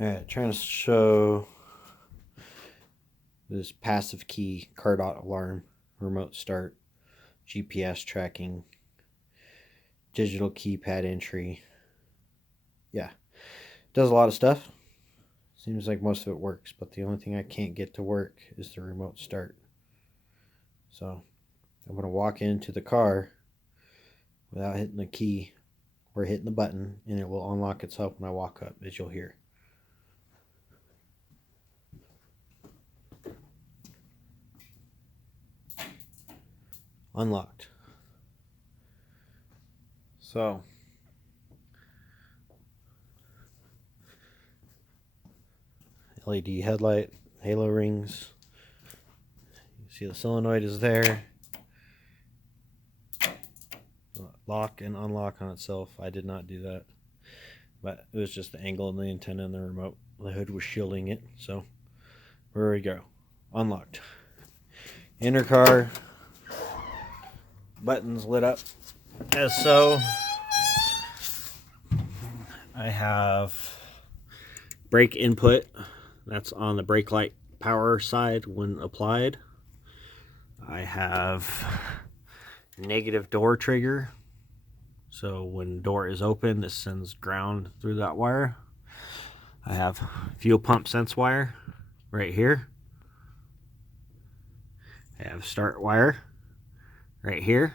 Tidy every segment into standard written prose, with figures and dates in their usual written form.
Alright, trying to show this passive key car dot alarm, remote start, GPS tracking, digital keypad entry. Yeah, it does a lot of stuff. Seems like most of it works, but the only thing I can't get to work is the remote start. So I'm going to walk into the car without hitting the key or hitting the button, and it will unlock itself when I walk up, as you'll hear. Unlocked. So LED headlight, halo rings. You see the solenoid is there. Lock and unlock on itself. I did not do that, but it was just the angle of the antenna and the remote. The hood was shielding it. So there we go. Unlocked. Enter car. Buttons lit up as so. I have brake input. That's on the brake light power side when applied. I have negative door trigger. So when door is open, this sends ground through that wire. I have fuel pump sense wire right here. I have start wire right here.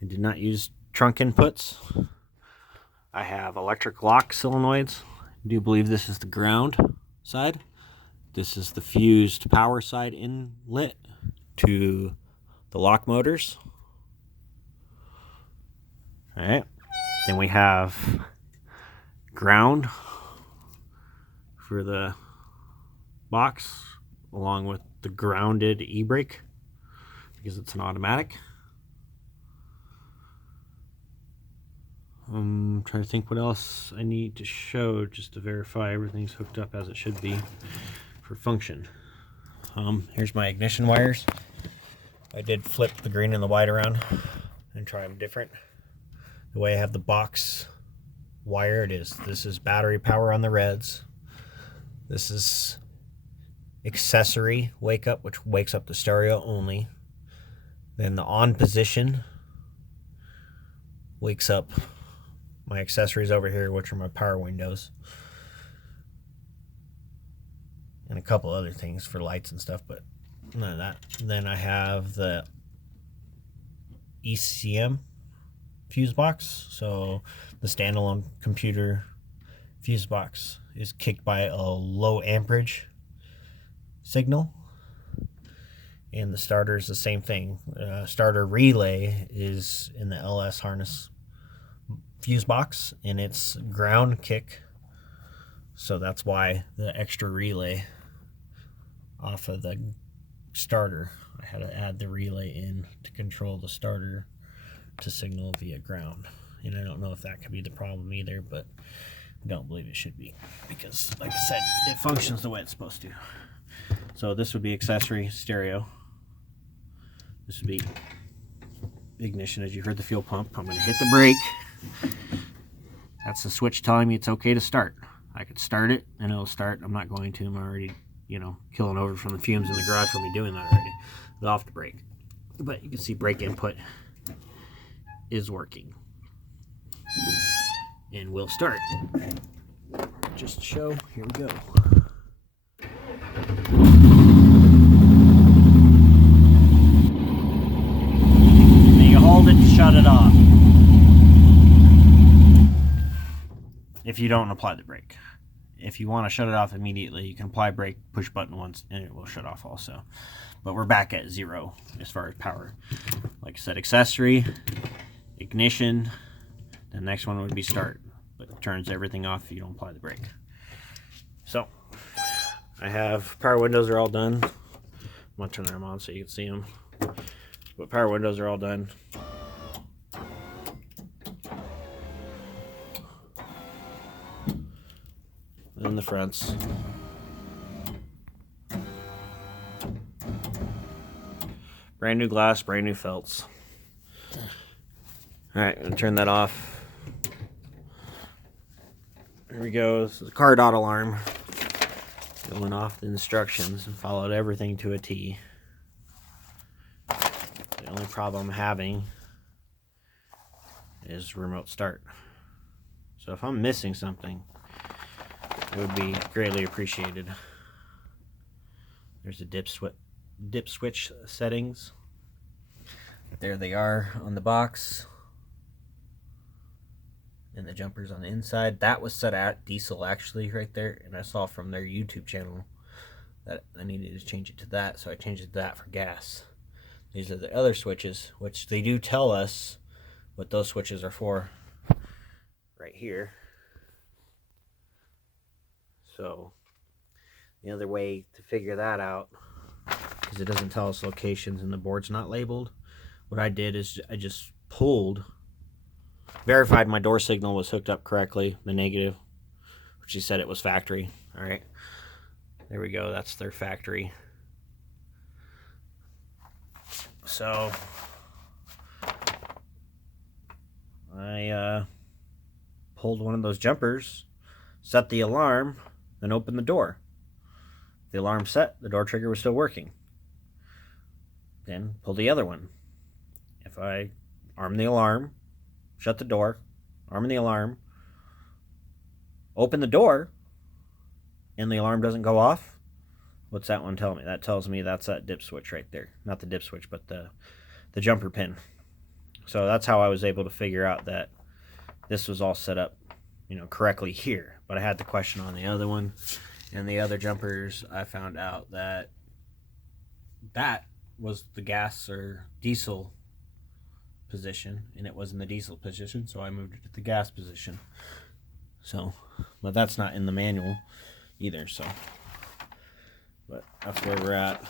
I did not use trunk inputs. I have electric lock solenoids. I do believe this is the ground side. This is the fused power side inlet to the lock motors. All right. Then we have ground for the box, along with the grounded e-brake because it's an automatic. I'm trying to think what else I need to show just to verify everything's hooked up as it should be for function. Here's my ignition wires. I did flip the green and the white around and try them different. The way I have the box wired is this is battery power on the reds. This is accessory wake up, which wakes up the stereo only. Then the on position wakes up my accessories over here, which are my power windows. And a couple other things for lights and stuff, but none of that. Then I have the ECM fuse box. So the standalone computer fuse box is kicked by a low amperage signal. And the starter is the same thing. Starter relay is in the LS harness fuse box, and it's ground kick. So that's why the extra relay off of the starter. I had to add the relay in to control the starter to signal via ground. And I don't know if that could be the problem either, but I don't believe it should be because, like I said, it functions the way it's supposed to. So this would be accessory stereo. This would be ignition, as you heard the fuel pump. I'm going to hit the brake. That's the switch telling me it's okay to start. I could start it and it'll start. I'm not going to. I'm already, killing over from the fumes in the garage from me doing that already. It's off the brake. But you can see brake input is working. And we'll start. Just to show, here we go. And you hold it to shut it off. If you don't apply the brake. If you want to shut it off immediately, you can apply brake, push button once, and it will shut off also. But we're back at 0 as far as power. Like I said, accessory, ignition, the next one would be start. But it turns everything off if you don't apply the brake. So, I have power windows are all done. I'm going to turn them on so you can see them. But power windows are all done. And the fronts. Brand new glass, brand new felts. Alright, I'm going to turn that off. Here we go. This is a car dot alarm. Going off the instructions and followed everything to a T. The only problem I'm having is remote start. So if I'm missing something, it would be greatly appreciated. There's the dip switch settings. There they are on the box. And the jumpers on the inside. That was set at diesel actually right there. And I saw from their YouTube channel that I needed to change it to that. So I changed it to that for gas. These are the other switches, which they do tell us what those switches are for right here. So the other way to figure that out, because it doesn't tell us locations and the board's not labeled, what I did is I just verified my door signal was hooked up correctly, the negative, which he said it was factory. All right, there we go. That's their factory. So I pulled one of those jumpers, set the alarm, then opened the door. The alarm set, the door trigger was still working. Then pull the other one. If I arm the alarm, shut the door, arm the alarm, open the door, and the alarm doesn't go off, what's that one tell me? That tells me that's that dip switch right there. Not the dip switch, but the jumper pin. So that's how I was able to figure out that this was all set up, correctly here. But I had the question on the other one. And the other jumpers, I found out that was the gas or diesel position, and it was in the diesel position, so I moved it to the gas position. So, but that's not in the manual either, so. But that's where we're at.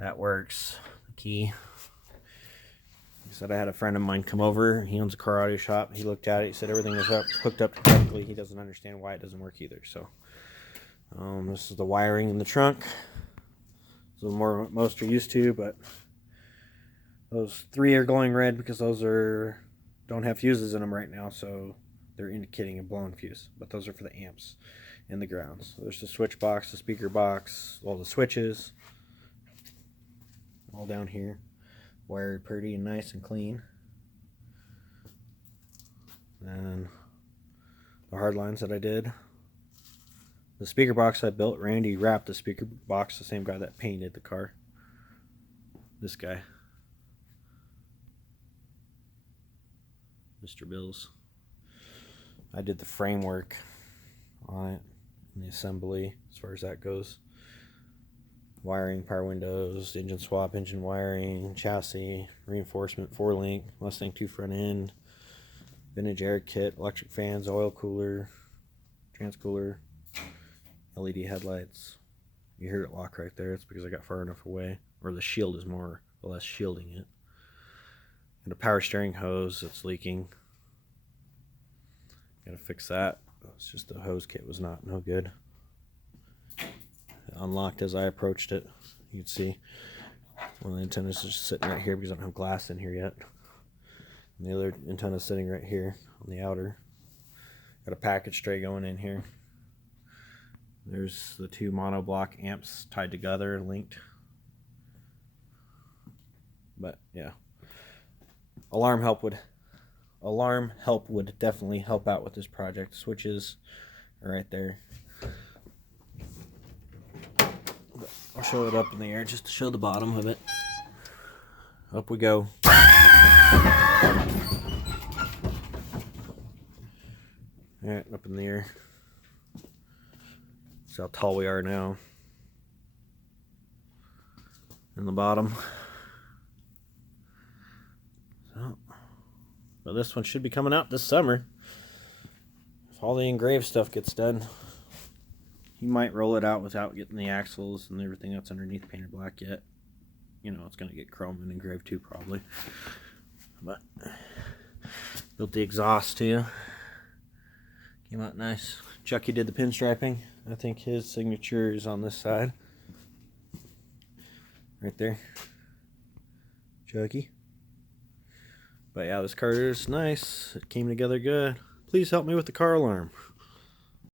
That works. The key. He said I had a friend of mine come over. He owns a car audio shop. He looked at it. He said everything is hooked up correctly. He doesn't understand why it doesn't work either. So this is the wiring in the trunk. It's a little more what most are used to, but those 3 are glowing red because those don't have fuses in them right now, so they're indicating a blown fuse. But those are for the amps and the grounds. So there's the switch box, the speaker box, all the switches, all down here. Wired pretty and nice and clean. And the hard lines that I did. The speaker box I built, Randy wrapped the speaker box, the same guy that painted the car. This guy. Mr. Bills. I did the framework on it and the assembly as far as that goes. Wiring, power windows, engine swap, engine wiring, chassis, reinforcement, 4-link, Mustang 2 front end, vintage air kit, electric fans, oil cooler, transcooler, LED headlights. You hear it lock right there. It's because I got far enough away, or the shield is more or less shielding it. And a power steering hose that's leaking. Gotta fix that. It's just the hose kit was no good. Unlocked as I approached it. You can see one of the antennas is just sitting right here because I don't have glass in here yet. And the other antenna is sitting right here on the outer. Got a package tray going in here. There's the 2 monoblock amps tied together, linked. But yeah, alarm help would definitely help out with this project. Switches are right there. I'll show it up in the air just to show the bottom of it. Up we go. Alright, up in the air. See how tall we are now. In the bottom. So, well, this one should be coming out this summer. If all the engraved stuff gets done. You might roll it out without getting the axles and everything that's underneath painted black yet. It's going to get chrome and engraved too, probably. But built the exhaust too. Came out nice. Chucky did the pinstriping. I think his signature is on this side. Right there. Chucky. But yeah, this car is nice. It came together good. Please help me with the car alarm.